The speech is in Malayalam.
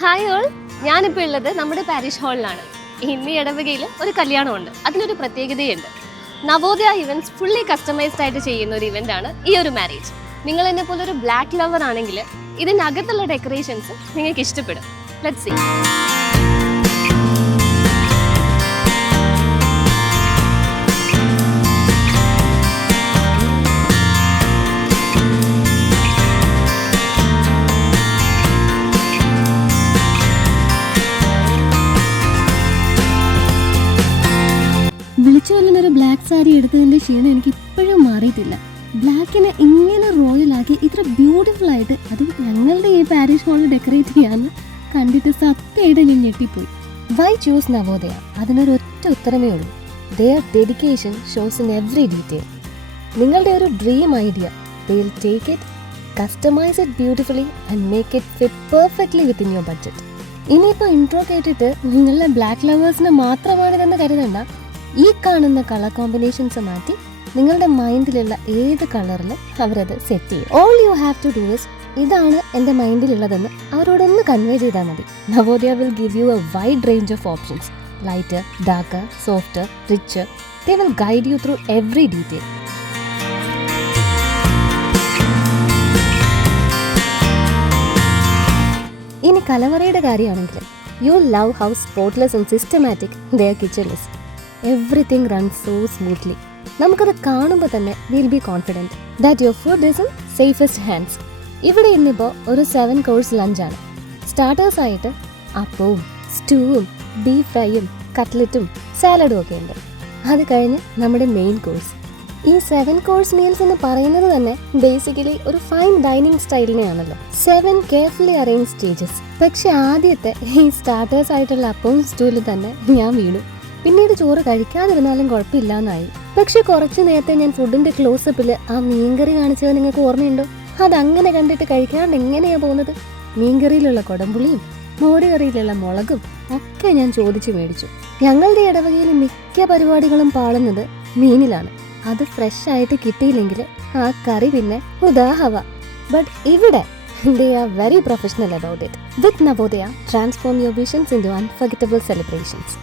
ഹായ് ഓൾ ഞാനിപ്പോൾ ഉള്ളത് നമ്മുടെ പാരിഷ് ഹാളിലാണ് ഇന്ന് ഇടവകയിൽ ഒരു കല്യാണമുണ്ട്. അതിനൊരു പ്രത്യേകതയുണ്ട്. നവോദയ ഇവന്റ്സ് ഫുള്ളി കസ്റ്റമൈസ്ഡ് ആയിട്ട് ചെയ്യുന്ന ഒരു ഇവന്റ് ആണ് ഈ ഒരു മാരേജ് നിങ്ങൾ എന്നെ പോലെ ഒരു ബ്ലാക്ക് ലവർ ആണെങ്കിൽ ഇതിനകത്തുള്ള ഡെക്കറേഷൻസ് നിങ്ങൾക്ക് ഇഷ്ടപ്പെടും. ലെറ്റ് സി വിളിച്ചു ഒരു ബ്ലാക്ക് സാരി എടുത്തതിന്റെ ക്ഷീണം എനിക്ക് ഇപ്പോഴും മാറിയിട്ടില്ല. ബ്ലാക്കിനെ ഇങ്ങനെ റോയലാക്കി ഇത്ര ബ്യൂട്ടിഫുൾ ആയിട്ട് അത് ഞങ്ങളുടെ ഈ പാരീസ് ഹോളിൽ ഡെക്കറേറ്റ് ചെയ്യാന്ന് കണ്ടിട്ട് സത്യമായിട്ട് ഞാൻ ഞെട്ടിപ്പോയി. വൈ ചൂസ് നവോദയ അതിനൊരു ഒറ്റ ഉത്തരമേ ഉള്ളൂ. Their dedication shows in every detail നിങ്ങളുടെ ഒരു dream idea will take it customize it beautifully and make it fit perfectly within your budget ഇനിയിപ്പോൾ ഇൻട്രോ കേട്ടിട്ട് നിങ്ങളുടെ ബ്ലാക്ക് ലവേഴ്സിന് മാത്രമാണിതെന്ന് കരുതണ്ട. ഈ കാണുന്ന കളർ കോമ്പിനേഷൻസ് മാറ്റി നിങ്ങളുടെ മൈൻഡിലുള്ള ഏത് കളറിൽ അവരത് സെറ്റ് ചെയ്യും. All you have to do is ഇതാണ് എന്റെ മൈൻഡിലുള്ളതെന്ന് അവരോടൊന്ന് കൺവേ ചെയ്താൽ മതി. Navodaya will give you a wide range of options light dark soft rich they will guide you through every detail ഇനി കലവറയുടെ കാര്യമാണെങ്കിൽ you love how spotless and systematic their kitchen is everything run so smoothly നമുക്കത് കാണുമ്പോൾ തന്നെ will be confident that your food is in safest hands ഇവിടെ ഇന്നിപ്പോൾ ഒരു സെവൻ കോഴ്സ് ലഞ്ചാണ് സ്റ്റാർട്ടേഴ്സ് ആയിട്ട് അപ്പവും സ്റ്റൂവും ബീഫ് ഫ്രൈയും കട്ട്ലറ്റും സാലഡും ഒക്കെ ഉണ്ട്. അത് കഴിഞ്ഞ് നമ്മുടെ മെയിൻ കോഴ്സ് ഈ സെവൻ കോഴ്സ് മീൽസ് എന്ന് പറയുന്നത് തന്നെ ബേസിക്കലി ഒരു ഫൈൻ ഡൈനിങ് സ്റ്റൈലിനെയാണല്ലോ സെവൻ കെയർഫുള്ളി അറേഞ്ച് സ്റ്റേജസ് പക്ഷെ ആദ്യത്തെ ഈ സ്റ്റാർട്ടേഴ്സ് ആയിട്ടുള്ള അപ്പവും സ്റ്റൂലും തന്നെ ഞാൻ വീണു. പിന്നീട് ചോറ് കഴിക്കാതിരുന്നാലും കുഴപ്പമില്ലാന്നായി. പക്ഷെ കുറച്ചു നേരത്തെ ഞാൻ ഫുഡിന്റെ ക്ലോസപ്പിൽ ആ മീൻകറി കാണിച്ചത് നിങ്ങൾക്ക് ഓർമ്മയുണ്ടോ? അതങ്ങനെ കണ്ടിട്ട് കഴിക്കാണ്ട് എങ്ങനെയാ പോകുന്നത്? മീൻകറിയിലുള്ള കൊടമ്പുളിയും മോരുകറിയിലുള്ള മുളകും ഒക്കെ ഞാൻ ചോദിച്ചു മേടിച്ചു. ഞങ്ങളുടെ ഇടവകയിൽ മിക്ക പരിപാടികളും പാളുന്നത് മീനിലാണ്. അത് ഫ്രഷ് ആയിട്ട് കിട്ടിയില്ലെങ്കിൽ ആ കറി പിന്നെ ഉദാഹവ. ബട്ട് ഇവിടെ very professional about it with Navodaya transform your visions in unforgettable celebrations